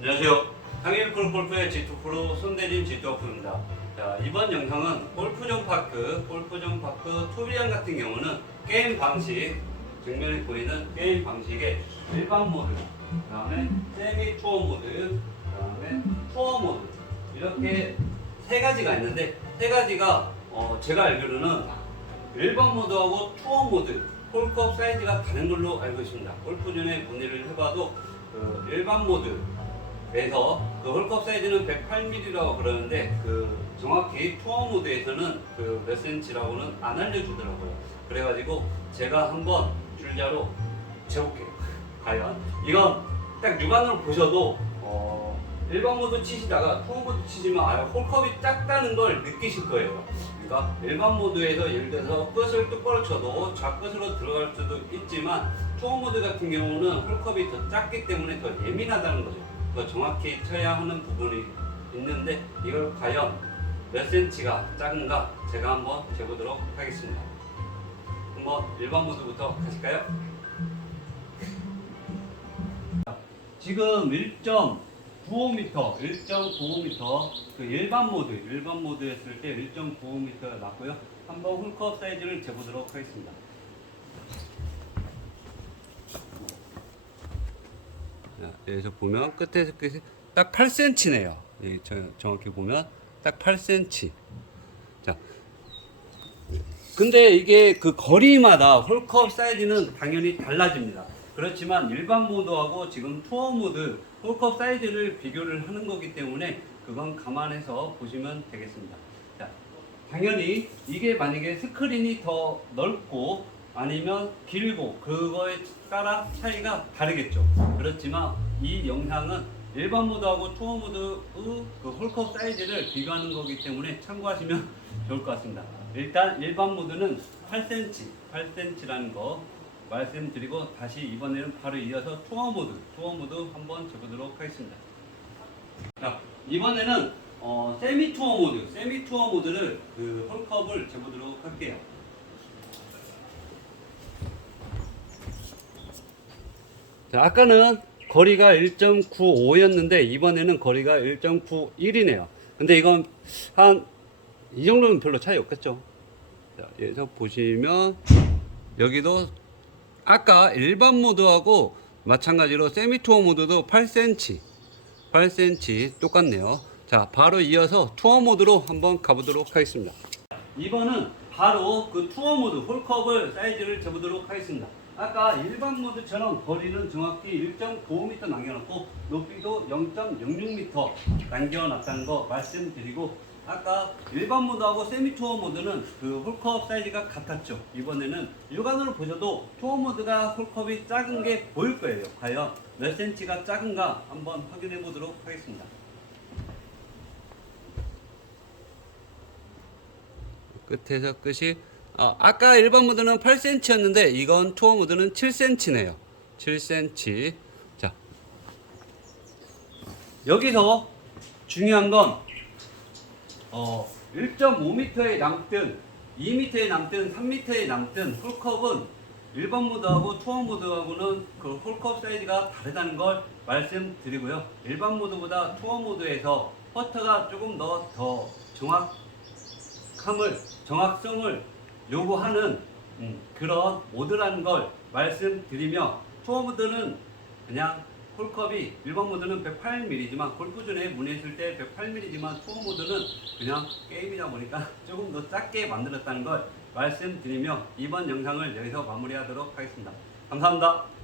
안녕하세요. 항일프로 골프의 G2 프로 손대진 G2프입니다. 자, 이번 영상은 골프존 파크, 골프존 파크 투비안 같은 경우는 게임 방식, 정면에 보이는 게임 방식의 일반 모드, 그 다음에 세미 투어 모드, 그 다음에 투어 모드 이렇게 세 가지가 있는데 세 가지가 어, 제가 알기로는 일반 모드하고 투어 모드 홀컵 사이즈가 다른 걸로 알고 있습니다. 골프존에 문의를 해봐도 그 일반 모드 에서 그 홀컵 사이즈는 108mm라고 그러는데 그 정확히 투어 모드에서는 그 몇 센치라고는 안 알려주더라고요. 그래가지고 제가 한번 줄자로 재볼게요. 과연 이건 딱 육안으로 보셔도 어, 일반 모드 치시다가 투어 모드 치시면 아 홀컵이 작다는 걸 느끼실 거예요. 그러니까 일반 모드에서 예를 들어서 끝을 똑바로 쳐도 좌끝으로 들어갈 수도 있지만 투어 모드 같은 경우는 홀컵이 더 작기 때문에 더 예민하다는 거죠. 더 정확히 쳐야 하는 부분이 있는데 이걸 과연 몇 센치가 작은가 제가 한번 재보도록 하겠습니다. 한번 일반 모드부터 가실까요? 지금 1.95m, 1.95m 그 일반 모드, 일반 모드 했을 때 1.95m 맞고요. 한번 홀컵 사이즈를 재보도록 하겠습니다. 자, 여기서 보면 끝에서 끝이 딱 8cm네요. 정확히 보면 딱 8cm. 자, 근데 이게 그 거리마다 홀컵 사이즈는 당연히 달라집니다. 그렇지만 일반 모드하고 지금 투어 모드 홀컵 사이즈를 비교를 하는 거기 때문에 그건 감안해서 보시면 되겠습니다. 자, 당연히 이게 만약에 스크린이 더 넓고 아니면 길고 그거에 따라 차이가 다르겠죠. 그렇지만 이 영상은 일반 모드하고 투어 모드의 그 홀컵 사이즈를 비교하는 거기 때문에 참고하시면 좋을 것 같습니다. 일단 일반 모드는 8cm, 8cm라는 거 말씀드리고 다시 이번에는 바로 이어서 투어 모드, 투어 모드 한번 재보도록 하겠습니다. 자, 이번에는 어, 세미 투어 모드, 세미 투어 모드를 그 홀컵을 재보도록 할게요. 자, 아까는 거리가 1.95였는데 이번에는 거리가 1.91이네요. 근데 이건 한 이 정도면 별로 차이 없겠죠. 자, 여기서 보시면 여기도 아까 일반 모드하고 마찬가지로 세미 투어 모드도 8cm, 8cm 똑같네요. 자, 바로 이어서 투어 모드로 한번 가보도록 하겠습니다. 이번은 바로 그 투어 모드 홀컵을 사이즈를 재보도록 하겠습니다. 아까 일반 모드처럼 거리는 정확히 1.95m 남겨놓고 높이도 0.06m 남겨놨다는 거 말씀드리고 아까 일반 모드하고 세미 투어 모드는 그 홀컵 사이즈가 같았죠. 이번에는 육안으로 보셔도 투어 모드가 홀컵이 작은 게 보일 거예요. 과연 몇 센치가 작은가 한번 확인해 보도록 하겠습니다. 끝에서 끝이 어, 아까 일반 모드는 8cm였는데 이건 투어 모드는 7cm네요. 7cm. 자 여기서 중요한 건 어, 1.5m에 남든 2m에 남든 3m에 남든 홀컵은 일반 모드하고 투어 모드하고는 그 홀컵 사이즈가 다르다는 걸 말씀드리고요. 일반 모드보다 투어 모드에서 퍼터가 조금 더, 더 정확 함을, 정확성을 요구하는 음, 그런 모드라는 걸 말씀드리며 투어 모드는 그냥 홀컵이 일반 모드는 108mm지만 골프존에 문의했을 때 108mm지만 투어 모드는 그냥 게임이다 보니까 조금 더 작게 만들었다는 걸 말씀드리며 이번 영상을 여기서 마무리하도록 하겠습니다. 감사합니다.